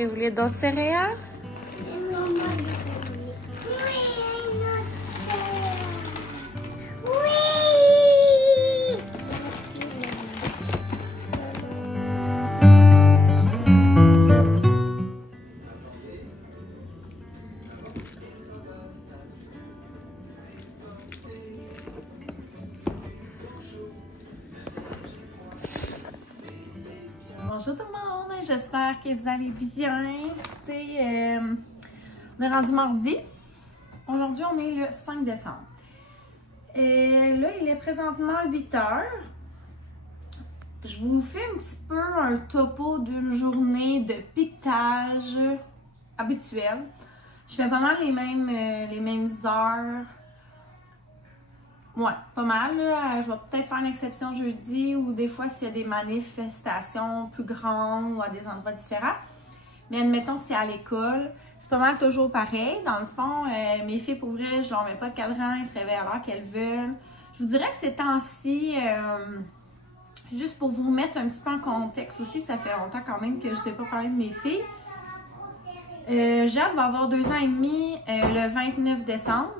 que vous voulez d'autres céréales? Bonjour tout le monde, j'espère que vous allez bien. On est rendu mardi. Aujourd'hui, on est le 5 décembre. Là, il est présentement 8 h. Je vous fais un petit peu un topo d'une journée de piquetage habituelle. Je fais pas mal les mêmes heures. Ouais, pas mal. Là. Je vais peut-être faire une exception jeudi ou des fois s'il y a des manifestations plus grandes ou à des endroits différents. Mais admettons que c'est à l'école, c'est pas mal toujours pareil. Dans le fond, mes filles, pour vrai, je leur mets pas de cadran, elles se réveillent à l'heure qu'elles veulent. Je vous dirais que ces temps-ci, juste pour vous remettre un petit peu en contexte aussi, ça fait longtemps quand même que je ne sais pas parler de mes filles. Jade va avoir 2 ans et demi le 29 décembre.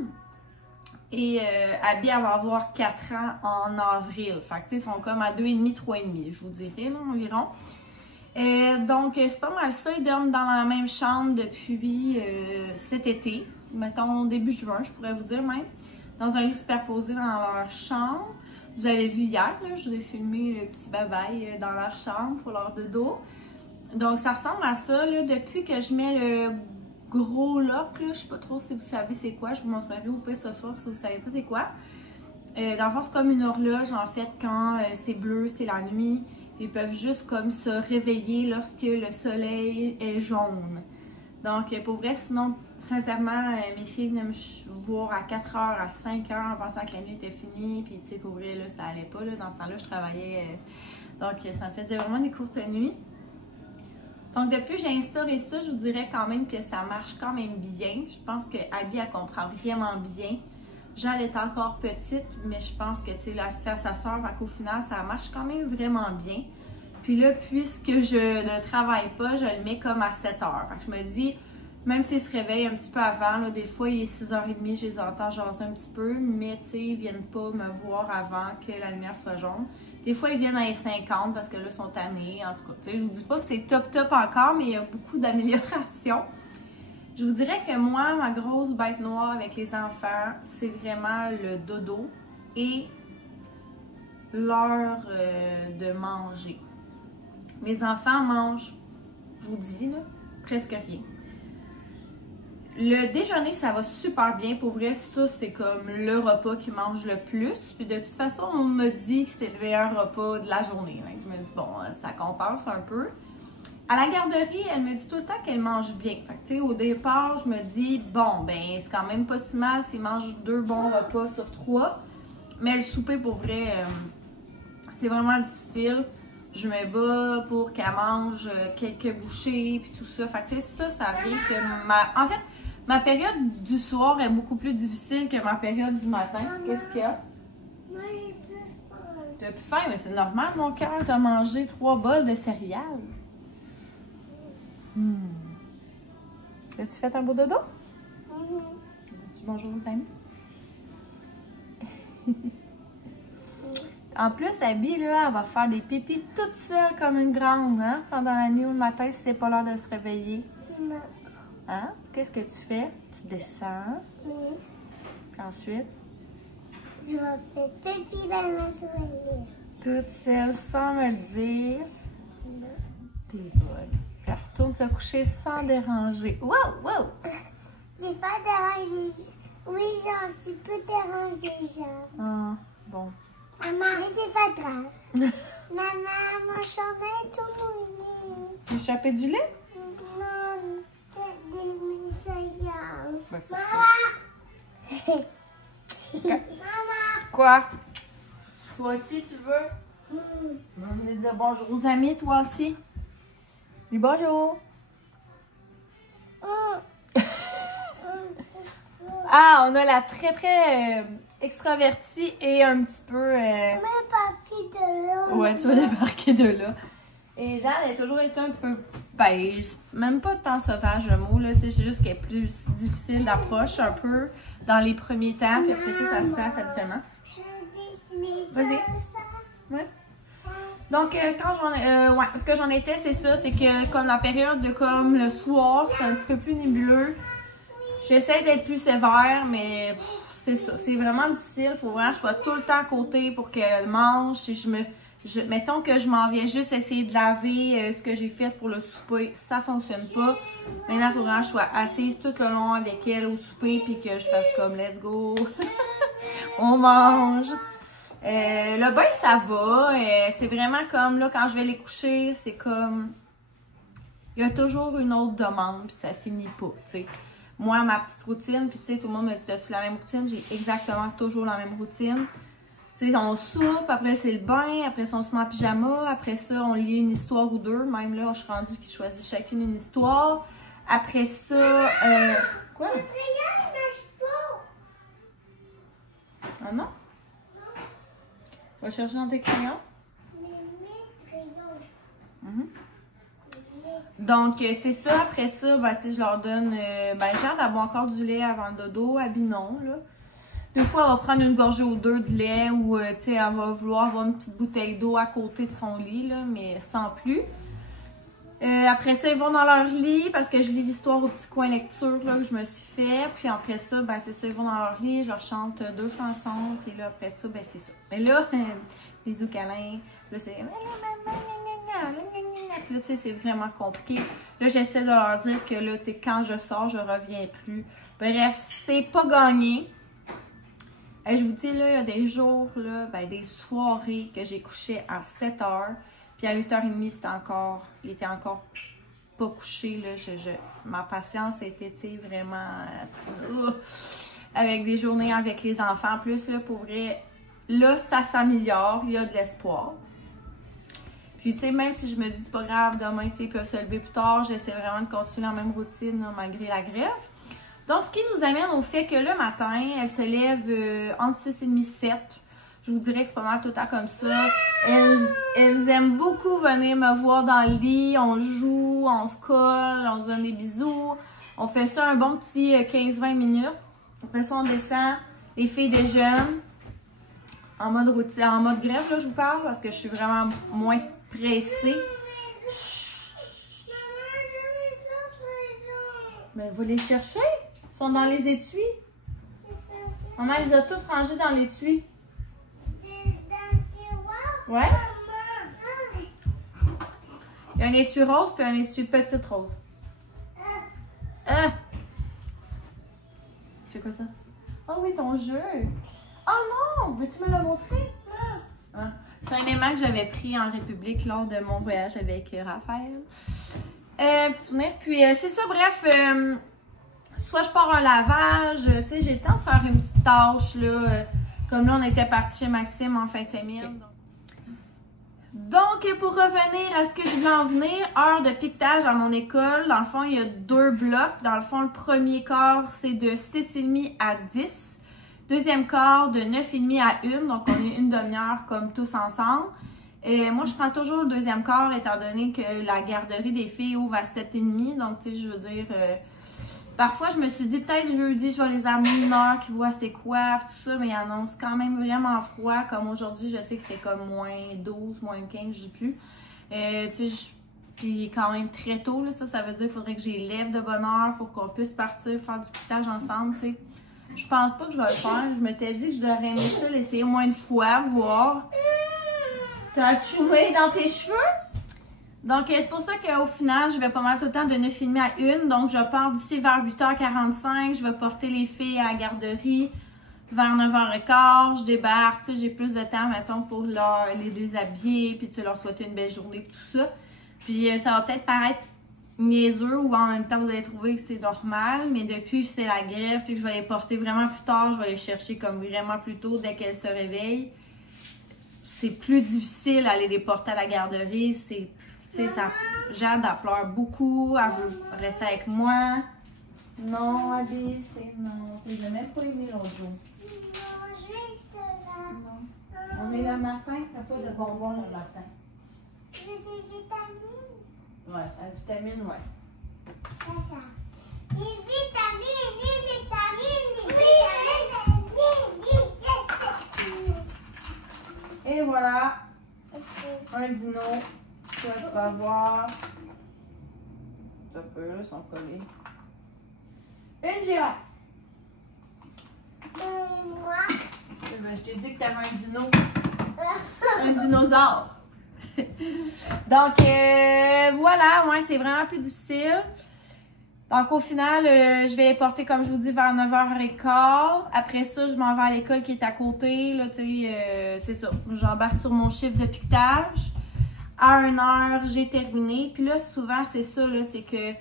Et Abby, elle va avoir 4 ans en avril. Fait que, ils sont comme à 2,5, 3,5, je vous dirais, là, environ. Donc, c'est pas mal ça. Ils dorment dans la même chambre depuis cet été. Mettons, début juin, je pourrais vous dire même. Dans un lit superposé dans leur chambre. Vous avez vu hier, là, je vous ai filmé le petit babaye dans leur chambre pour leur dodo. Donc, ça ressemble à ça, là, depuis que je mets le gros lock, là, je sais pas trop si vous savez c'est quoi, je vous montrerai au pire ce soir si vous savez pas c'est quoi. Dans le fond, c'est comme une horloge, en fait, quand c'est bleu, c'est la nuit. Ils peuvent juste comme se réveiller lorsque le soleil est jaune. Donc, pour vrai, sinon, sincèrement, mes filles venaient me voir à 4 h, à 5 h en pensant que la nuit était finie. Puis, tu sais, pour vrai, là, ça allait pas, là. Dans ce temps-là, je travaillais. Donc, ça me faisait vraiment des courtes nuits. Donc, depuis que j'ai instauré ça, je vous dirais quand même que ça marche quand même bien. Je pense que Abby, elle comprend vraiment bien. Jade est encore petite, mais je pense que, tu sais, là, elle se fait à sa soeur, qu'au final, ça marche quand même vraiment bien. Puis là, puisque je ne travaille pas, je le mets comme à 7 h. Fait que je me dis, même s'ils se réveillent un petit peu avant, là, des fois, il est 6 h 30, je les entends jaser un petit peu, mais, tu sais, ils viennent pas me voir avant que la lumière soit jaune. Des fois, ils viennent à 50 parce que là, ils sont tannés. En tout cas, tu sais, je vous dis pas que c'est top encore, mais il y a beaucoup d'améliorations. Je vous dirais que moi, ma grosse bête noire avec les enfants, c'est vraiment le dodo et l'heure de manger. Mes enfants mangent, je vous dis, là, presque rien. Le déjeuner, ça va super bien. Pour vrai, ça, c'est comme le repas qu'ils mangent le plus. Puis de toute façon, on me dit que c'est le meilleur repas de la journée. Donc, je me dis, bon, ça compense un peu. À la garderie, elle me dit tout le temps qu'elle mange bien. Fait que, tu sais, au départ, je me dis, bon, ben, c'est quand même pas si mal s'ils mangent 2 bons repas sur 3. Mais le souper, pour vrai, c'est vraiment difficile. Je me bats pour qu'elle mange quelques bouchées, puis tout ça. Fait que, tu sais, ça vient que En fait, ma période du soir est beaucoup plus difficile que ma période du matin. Qu'est-ce qu'il y a? Moi, j'ai plus faim. T'as plus faim, mais c'est normal, mon cœur. T'as mangé 3 bols de céréales. As-tu fait un beau dodo? Dis-tu bonjour aux amis? En plus, Abby, là, elle va faire des pipis toute seule comme une grande, hein? Pendant la nuit ou le matin, si c'est pas l'heure de se réveiller. Non. Hein? Qu'est-ce que tu fais? Tu descends. Oui. Puis ensuite? Je vais faire pipi dans la soirée. Toute seule, sans me le dire. Non. T'es bonne. Puis elle retourne se coucher sans déranger. Wow! Wow! J'ai pas dérangé. Oui, Jean, tu peux déranger, Jean. Ah, bon. Maman, mais c'est pas grave. Maman, mon chandail est tout mouillé. Tu as échappé du lait? Non, des missailles. Ben, Maman! Maman! Quoi? Toi aussi, tu veux? On va dire bonjour aux amis, toi aussi. Dis bonjour. Ah, on a la très extravertie et un petit peu... On est parti de là. Ouais, tu vas débarquer de là. Et Jeanne a toujours été un peu beige. Même pas tant sauvage le mot, là. C'est juste qu'elle est plus difficile d'approche un peu dans les premiers temps. Puis après ça se passe habituellement. Vas-y. Ouais. Donc, quand ce que j'en étais, c'est ça. C'est que comme la période de comme le soir, c'est un petit peu plus nébuleux. J'essaie d'être plus sévère, mais c'est ça. C'est vraiment difficile. Faut vraiment que je sois tout le temps à côté pour qu'elle mange. Mettons que je m'en viens juste essayer de laver ce que j'ai fait pour le souper. Ça fonctionne pas. Maintenant, il faut vraiment que je sois assise tout le long avec elle au souper puis que je fasse comme let's go. On mange. Le bain, ça va. C'est vraiment comme là, quand je vais les coucher, c'est comme. Il y a toujours une autre demande puis ça finit pas, tu sais. Moi, ma petite routine, puis tu sais, tout le monde me dit, t'as-tu la même routine? J'ai exactement toujours la même routine. Tu sais, on soupe, après c'est le bain, après ça on se met en pyjama, après ça on lit une histoire ou deux. Même là, je suis rendue qu'ils choisissent chacune une histoire. Après ça, quoi? Le crayon marche pas! Ah non? Va chercher dans tes crayons? Mais mes crayons. Donc, c'est ça. Après ça, ben, si je leur donne... j'ai hâte d'avoir encore du lait avant le dodo, à Binon, là. Des fois, elle va prendre une gorgée ou deux de lait ou, tu sais, elle va vouloir avoir une petite bouteille d'eau à côté de son lit, là, mais sans plus. Après ça, ils vont dans leur lit parce que je lis l'histoire au petit coin lecture, là, que je me suis fait. Puis après ça, ben, c'est ça, ils vont dans leur lit, je leur chante 2 chansons. Puis là, après ça, ben, c'est ça. Mais là, bisous câlin. Là, c'est... Puis là, tu sais, c'est vraiment compliqué. Là, j'essaie de leur dire que là, tu sais, quand je sors, je reviens plus. Bref, c'est pas gagné. Et je vous dis, là, il y a des jours, là, ben, des soirées que j'ai couché à 7 h. Puis à 8h30, il était encore pas couché, là. Ma patience était, tu sais, vraiment... avec des journées avec les enfants. En plus, là, pour vrai, là, ça s'améliore. Il y a de l'espoir. Puis, tu sais, même si je me dis, c'est pas grave, demain, tu sais, ils peuvent se lever plus tard, j'essaie vraiment de continuer la même routine, là, malgré la grève. Donc, ce qui nous amène au fait que le matin, elle se lève entre 6h30 et 7h. Je vous dirais que c'est pas mal tout le temps comme ça. Elles aiment beaucoup venir me voir dans le lit. On joue, on se colle, on se donne des bisous. On fait ça un bon petit 15-20 minutes. Après ça, on descend. Les filles déjeunent. En mode routine, en mode grève, là, je vous parle, parce que je suis vraiment moins pressée. Ben, va les chercher. Ils sont dans les étuis. Maman les a toutes rangées dans l'étui. Ouais. Il y a un étui rose puis un étui petite rose. C'est quoi ça? Oh oui, ton jeu. Oh non! Veux-tu me le montrer? Ah. C'est un aimant que j'avais pris en République lors de mon voyage avec Raphaël. Petit souvenir. Puis c'est ça, bref. Soit je pars un lavage. Tu sais, j'ai le temps de faire une petite tâche, là. Comme là, on était parti chez Maxime en fin de semaine. Donc, pour revenir à ce que je voulais en venir, heure de piquetage à mon école. Dans le fond, il y a 2 blocs. Dans le fond, le premier quart, c'est de 6h30 à 10. Deuxième quart, de 9h30 à 1. Donc, on est une demi-heure comme tous ensemble. Moi, je prends toujours le deuxième quart étant donné que la garderie des filles ouvre à 7h30. Donc, tu sais, je veux dire... parfois, je me suis dit, peut-être jeudi, je vais les amener 1 heure, qu'ils voient c'est quoi, tout ça, mais il annonce quand même vraiment froid. Comme aujourd'hui, je sais qu'il fait comme moins 12, moins 15, je sais plus. Tu sais, puis il est quand même très tôt, là, ça veut dire qu'il faudrait que j'ai lève de bonne heure pour qu'on puisse partir faire du piquetage ensemble, tu sais. Je pense pas que je vais le faire. Je m'étais dit que je devrais aimer ça, l'essayer au moins une fois, voir. T'as chumé dans tes cheveux? Donc, c'est pour ça qu'au final, je vais pas mal tout le temps de 9h30 à 1. Donc, je pars d'ici vers 8h45. Je vais porter les filles à la garderie vers 9h15. Je débarque. Tu sais, j'ai plus de temps, mettons, pour les déshabiller. Puis, tu sais, leur souhaiter une belle journée, tout ça. Puis, ça va peut-être paraître niaiseux ou en même temps, vous allez trouver que c'est normal. Mais depuis que c'est la grève, puis que je vais les porter vraiment plus tard, je vais les chercher comme vraiment plus tôt dès qu'elles se réveillent. C'est plus difficile d'aller les porter à la garderie. C'est... Tu sais, Jade, elle pleure beaucoup, elle veut rester avec moi. Non, Abby, c'est non. Je n'ai même pas aimé l'autre jour. Non, juste là. Non. On est le matin, t'as pas de bonbons le matin. J'ai des vitamines. Ouais, la vitamine, ouais. Les vitamines. Et voilà, un dino. Toi, tu vas voir. Ça peut, là, sont collés. Une girafe. Moi. Ben, je t'ai dit que tu avais un dino. Un dinosaure. Donc, voilà, ouais, c'est vraiment plus difficile. Donc, au final, je vais les porter, comme je vous dis, vers 9h15. Après ça, je m'en vais à l'école qui est à côté. Là, tu sais, c'est ça. J'embarque sur mon chiffre de piquetage. À 1h, j'ai terminé. Puis là, souvent, c'est ça, là, c'est que, tu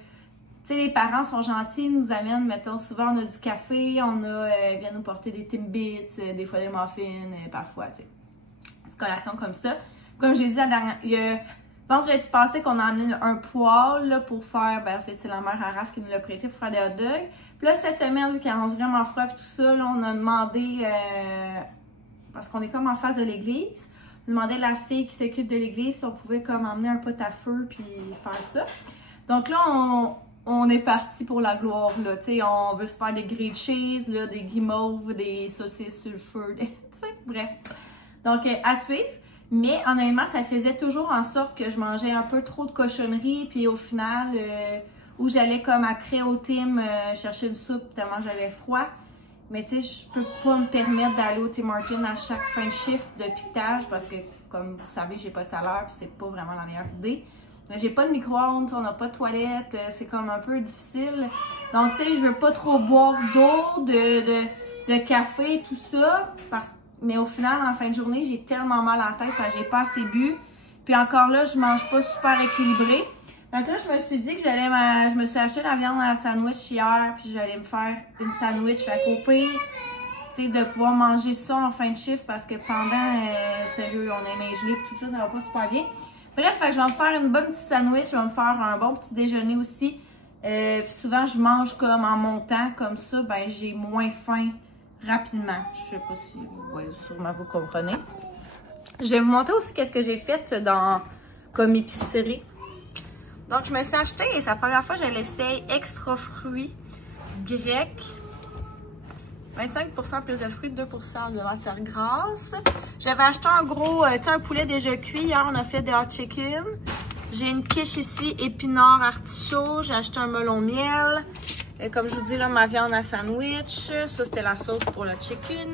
sais, les parents sont gentils, ils nous amènent, mettons, souvent, on a du café, on a, ils viennent nous porter des Timbits, des fois des muffins, parfois, tu sais, des collations comme ça. Comme je l'ai dit la dernière, il y a vendredi passé qu'on a amené un poêle, là, pour faire, ben, en fait, c'est la mère Araf qui nous l'a prêté pour faire des hot dogs. Puis là, cette semaine, vu qu'il annonce vraiment froid et tout ça, là, on a demandé, parce qu'on est comme en face de l'église, on a demandé à la fille qui s'occupe de l'église si on pouvait comme emmener un pot à feu puis faire ça. Donc là, on est parti pour la gloire, là, tu sais, on veut se faire des grilled cheese, là, des guimauves, des saucisses sur le feu, tu sais, bref. Donc, à suivre. Mais honnêtement, ça faisait toujours en sorte que je mangeais un peu trop de cochonneries, puis au final, où j'allais comme après au team chercher une soupe tellement j'avais froid. Mais tu sais, je peux pas me permettre d'aller au Tim Hortons à chaque fin de shift de piquetage parce que, comme vous savez, j'ai pas de salaire puis c'est pas vraiment la meilleure idée. J'ai pas de micro-ondes, on n'a pas de toilette, c'est comme un peu difficile. Donc tu sais, je veux pas trop boire d'eau, de café, tout ça. Mais au final, en fin de journée, j'ai tellement mal à la tête parce que j'ai pas assez bu. Puis encore là, je mange pas super équilibré. Donc là, je me suis dit que je me suis acheté la viande à la sandwich hier, puis j'allais me faire une sandwich à couper, tu sais, de pouvoir manger ça en fin de shift parce que pendant, sérieux, on est gelé, tout ça, ça va pas super bien. Bref, fait que je vais me faire une bonne petite sandwich, je vais me faire un bon petit déjeuner aussi. Puis souvent, je mange comme en montant, comme ça, ben j'ai moins faim rapidement. Je sais pas si vous voyez, sûrement vous comprenez. Je vais vous montrer aussi qu'est-ce que j'ai fait dans comme épicerie. Donc, je me suis acheté, et c'est la première fois que je l'essaye, extra fruits grecs. 25% plus de fruits, 2% de matière grasse. J'avais acheté un gros, tu sais, un poulet déjà cuit. Hier, on a fait des hot chicken. J'ai une quiche ici, épinards, artichaut. J'ai acheté un melon miel. Et comme je vous dis, là, ma viande à sandwich. Ça, c'était la sauce pour le chicken.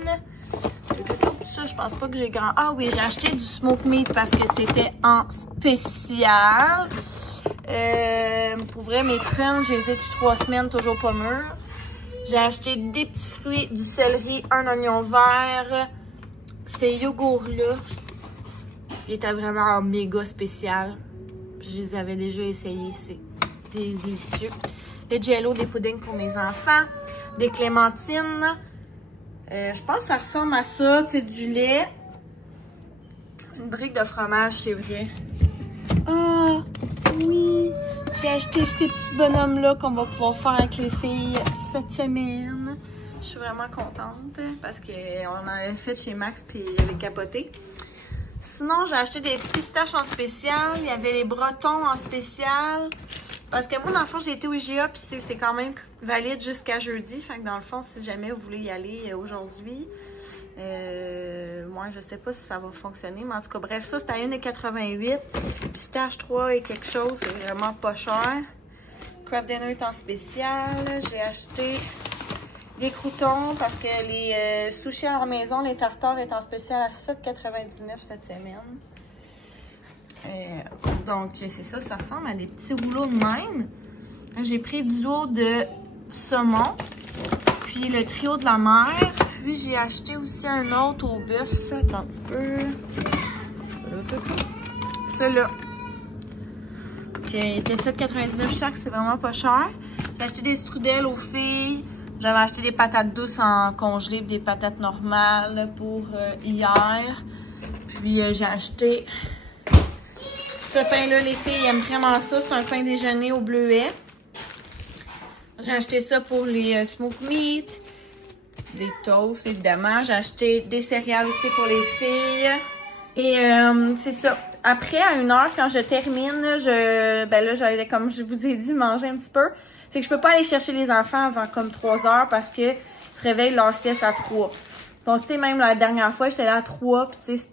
Ça, je pense pas que j'ai grand... Ah oui, j'ai acheté du smoked meat parce que c'était en spécial. Pour vrai, mes prunes, je les ai depuis 3 semaines, toujours pas mûres. J'ai acheté des petits fruits, du céleri, un oignon vert. Ces yogourts-là, ils étaient vraiment méga spécial. Je les avais déjà essayés, c'est délicieux. Des jello, des puddings pour mes enfants, des clémentines. Je pense que ça ressemble à ça, tu sais, du lait. Une brique de fromage, c'est vrai. Ah, oui! J'ai acheté ces petits bonhommes-là qu'on va pouvoir faire avec les filles cette semaine. Je suis vraiment contente parce qu'on avait fait chez Max puis il avait capoté. Sinon, j'ai acheté des pistaches en spécial. Il y avait les bretons en spécial. Parce que moi, dans le fond, j'ai été au IGA puis c'est quand même valide jusqu'à jeudi. Fait que dans le fond, si jamais vous voulez y aller aujourd'hui, moi, je sais pas si ça va fonctionner. Mais en tout cas, bref, ça, c'est à 1,88 $. Pistache 3 et quelque chose, c'est vraiment pas cher. Kraft Dinner est en spécial. J'ai acheté des croûtons parce que les sushis à la maison, les tartares est en spécial à 7,99 $ cette semaine. Donc, c'est ça, ça ressemble à des petits rouleaux de même. J'ai pris du duo de saumon, puis le trio de la mer. Puis, j'ai acheté aussi un autre au bœuf. Attends un petit peu. Celui-là. Il était 7,99 $ chaque, c'est vraiment pas cher. J'ai acheté des strudels aux filles. J'avais acheté des patates douces en congelé et des patates normales pour hier. Puis, j'ai acheté ce pain-là. Les filles aiment vraiment ça. C'est un pain déjeuner au bleuet. J'ai acheté ça pour les smoked meat. Des toasts, évidemment. J'ai acheté des céréales aussi pour les filles. Et c'est ça. après, à 1h, quand je termine, ben là, j'allais, comme je vous ai dit, manger un petit peu. C'est que je peux pas aller chercher les enfants avant comme 3h parce que ils se réveillent leur sieste à 3. Donc, tu sais, même la dernière fois, j'étais là à 3, puis tu sais,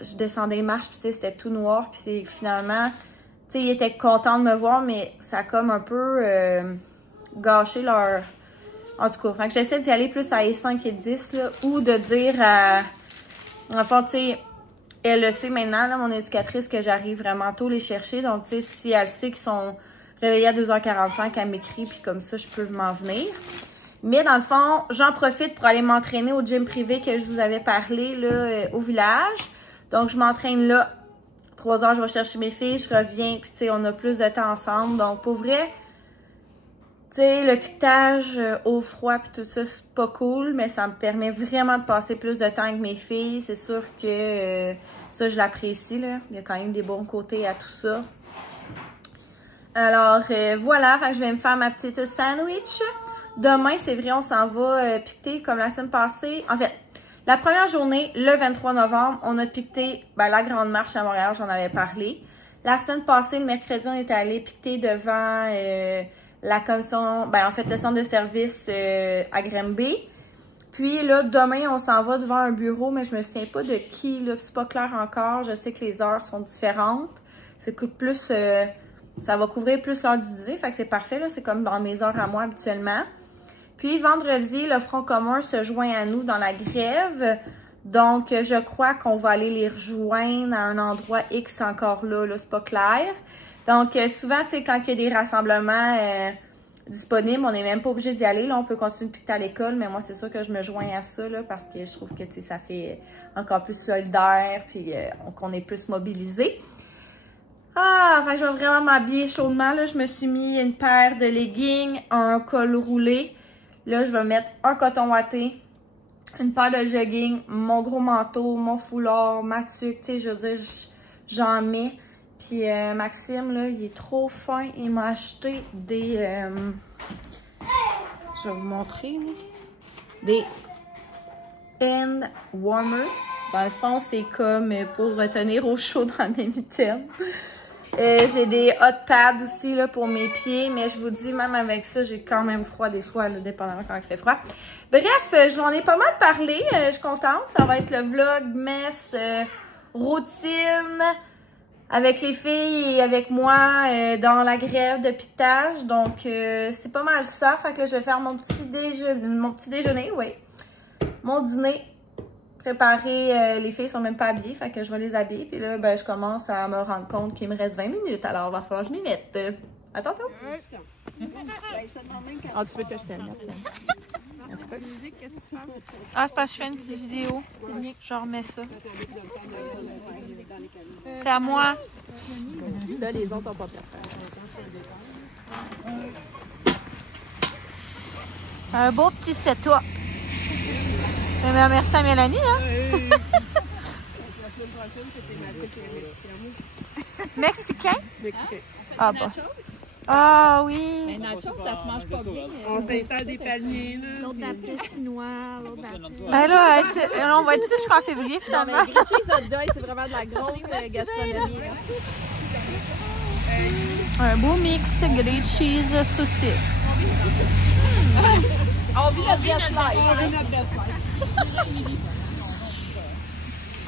je descendais les marches, puis tu sais, c'était tout noir, puis finalement, tu sais, ils étaient contents de me voir, mais ça a comme un peu gâché leur... En tout cas, fait que j'essaie d'y aller plus à les 5 et 10, là, ou de dire à... Enfin, tu sais, elle le sait maintenant, là, mon éducatrice, que j'arrive vraiment tôt les chercher. Donc, tu sais, si elle sait qu'ils sont réveillés à 2h45, elle m'écrit, puis comme ça, je peux m'en venir. Mais dans le fond, j'en profite pour aller m'entraîner au gym privé que je vous avais parlé, là, au village. Donc, je m'entraîne là. 3h, je vais chercher mes filles, je reviens, puis tu sais, on a plus de temps ensemble. Donc, pour vrai, tu sais, le piquetage au froid puis tout ça, c'est pas cool, mais ça me permet vraiment de passer plus de temps avec mes filles. C'est sûr que ça, je l'apprécie, là. Il y a quand même des bons côtés à tout ça. Alors, voilà, fait que je vais me faire ma petite sandwich. Demain, c'est vrai, on s'en va piqueter comme la semaine passée. En fait, la première journée, le 23 novembre, on a piqueté la grande marche à Montréal, j'en avais parlé. La semaine passée, le mercredi, on est allé piqueter devant... la commission, ben en fait le centre de service à Granby. Puis là, demain, on s'en va devant un bureau, mais je me souviens pas de qui, là, c'est pas clair encore. Je sais que les heures sont différentes. C'est plus, ça va couvrir plus l'heure du dîner, fait que c'est parfait, là, c'est comme dans mes heures à moi habituellement. Puis vendredi, le Front commun se joint à nous dans la grève. Donc, je crois qu'on va aller les rejoindre à un endroit X encore là c'est pas clair. Donc, souvent, tu sais, quand il y a des rassemblements disponibles, on n'est même pas obligé d'y aller. Là, on peut continuer de piqueter à l'école, mais moi, c'est sûr que je me joins à ça, là, parce que je trouve que, tu sais, ça fait encore plus solidaire, puis qu'on est plus mobilisé. Ah, enfin, je vais vraiment m'habiller chaudement, là. Je me suis mis une paire de leggings, un col roulé. Là, je vais mettre un coton ouaté, une paire de jogging, mon gros manteau, mon foulard, ma tuque, tu sais, je veux dire, j'en mets. Puis Maxime, là, il est trop fin. Il m'a acheté des... je vais vous montrer, là. Des hand warmers. Dans le fond, c'est comme pour retenir au chaud dans mes mitaines. J'ai des hot pads aussi là, pour mes pieds. Mais je vous dis, même avec ça, j'ai quand même froid des fois, là, dépendamment quand il fait froid. Bref, j'en ai pas mal parlé. Je suis contente. Ça va être le vlog, mess, routine... avec les filles et avec moi dans la grève de piquetage. Donc, c'est pas mal ça. Fait que là, je vais faire mon petit déjeuner, oui. Mon dîner. Préparer. Les filles sont même pas habillées. Fait que je vais les habiller. Puis là, ben, je commence à me rendre compte qu'il me reste 20 minutes. Alors, il va falloir que je m'y mette. À tantôt. Ah, tu veux que je te mette? Ah, c'est parce que je fais une petite vidéo. Je remets ça. C'est à moi. Là, les autres n'ont pas pu faire. Un beau petit set-up. Merci à Mélanie, hein? La semaine prochaine, c'était ma Mexicain? Mexicain. Ah, bon. Ah oui! Mais nachos, ça se mange pas bien. On s'installe des palmiers, là. L'autre d'après chinois, l'autre d'après... Ben là, on va être ici jusqu'en février, Non, finalement. mais le grilled cheese hot dog, c'est vraiment de la grosse gastronomie. Là. Un beau mix grilled cheese saucisse. On vit notre best life.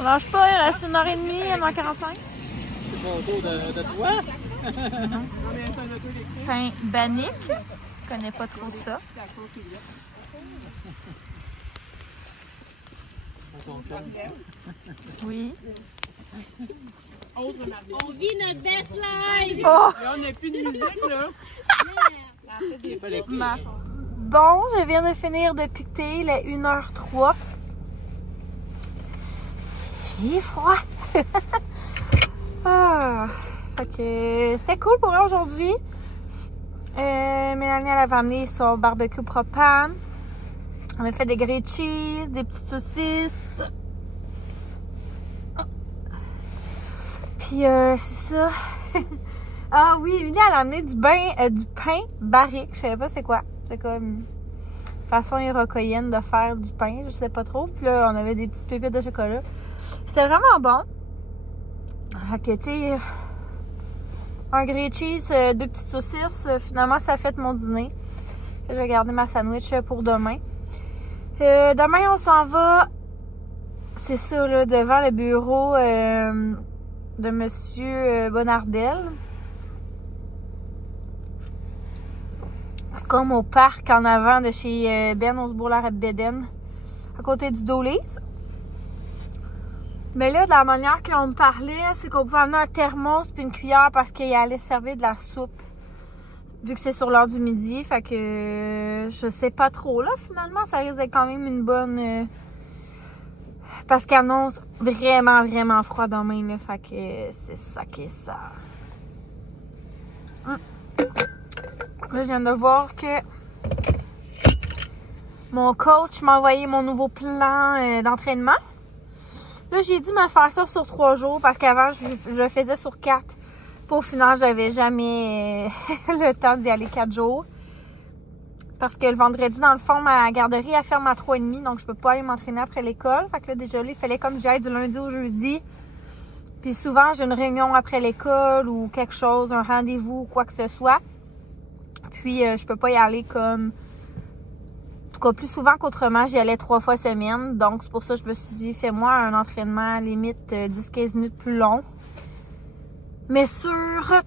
On lâche pas, il reste 1h30, 1h45. C'est pas autour de toi? Pain bannique. Je connais pas trop ça. Oui. On vit notre best life! Oh! Là, on n'a plus de musique, là. Bon, je viens de finir de piqueter, il est 1h03. J'ai froid! Ah, fait que c'était cool pour eux aujourd'hui. Mélanie, elle avait amené son barbecue propane. On a fait des grilled cheese, des petites saucisses. Puis c'est ça. Ah oui, Emilie, elle a amené du pain barrique. Je savais pas c'est quoi. C'est comme façon iroquoienne de faire du pain, je sais pas trop. Puis là, on avait des petites pépites de chocolat. C'était vraiment bon. Fait que, tu sais, un grilled cheese, 2 petites saucisses, finalement, ça a fait mon dîner. Je vais garder ma sandwich pour demain. Demain, on s'en va, c'est ça, là, devant le bureau de Monsieur Bonardel. C'est comme au parc en avant de chez Ben Osbourlard à Beden, à côté du Dolly's. Mais là, de la manière qu'on me parlait, c'est qu'on pouvait amener un thermos puis une cuillère parce qu'il allait servir de la soupe. Vu que c'est sur l'heure du midi, fait que je sais pas trop. Là, finalement, ça risque d'être quand même une bonne... parce qu'il annonce vraiment, vraiment froid demain, là. Fait que c'est ça qui est ça. Là, je viens de voir que mon coach m'a envoyé mon nouveau plan d'entraînement. Là, j'ai dit me faire ça sur 3 jours parce qu'avant, je le faisais sur 4. Puis au final, j'avais jamais le temps d'y aller 4 jours. Parce que le vendredi, dans le fond, ma garderie, elle ferme à 3h30. Donc, je peux pas aller m'entraîner après l'école. Fait que là, déjà, il fallait comme j'aille du lundi au jeudi. Puis souvent, j'ai une réunion après l'école ou quelque chose, un rendez-vous ou quoi que ce soit. Puis, je peux pas y aller comme... En tout cas, plus souvent qu'autrement, j'y allais 3 fois semaine. Donc, c'est pour ça que je me suis dit, fais-moi un entraînement limite 10-15 minutes plus long. Mais sur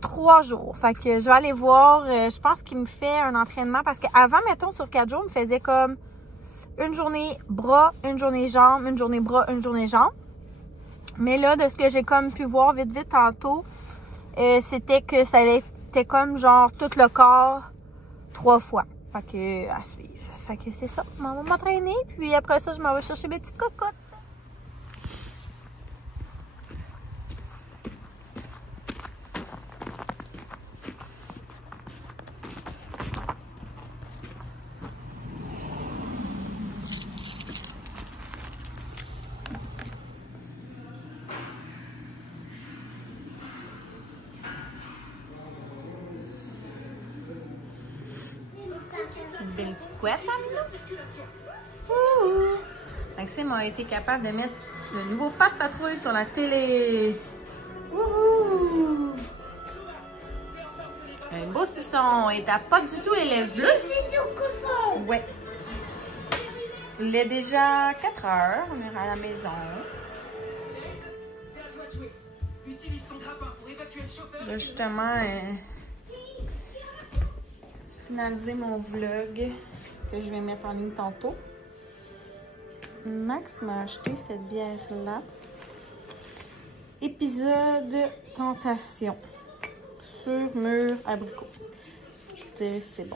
3 jours. Fait que je vais aller voir. Je pense qu'il me fait un entraînement. Parce qu'avant, mettons, sur 4 jours, il me faisait comme une journée bras, une journée jambes, une journée bras, une journée jambes. Mais là, de ce que j'ai comme pu voir vite tantôt, c'était que ça était comme genre tout le corps 3 fois. Fait que à suivre. Fait que c'est ça. On va m'entraîner. Puis après ça, je m'en vais chercher mes petites cocottes. Une belle petite couette, Amina. Ouh! Maxime a été capable de mettre le nouveau pas de patrouille sur la télé. Wouhou! Un beau suçon. Et t'as pas du tout les lèvres bleues. Ouais. Il est déjà 4 heures. On est à la maison. Je vais justement finaliser mon vlog que je vais mettre en ligne tantôt. Max m'a acheté cette bière-là. Épisode Tentation sur mûr abricot. Je dirais si c'est bon.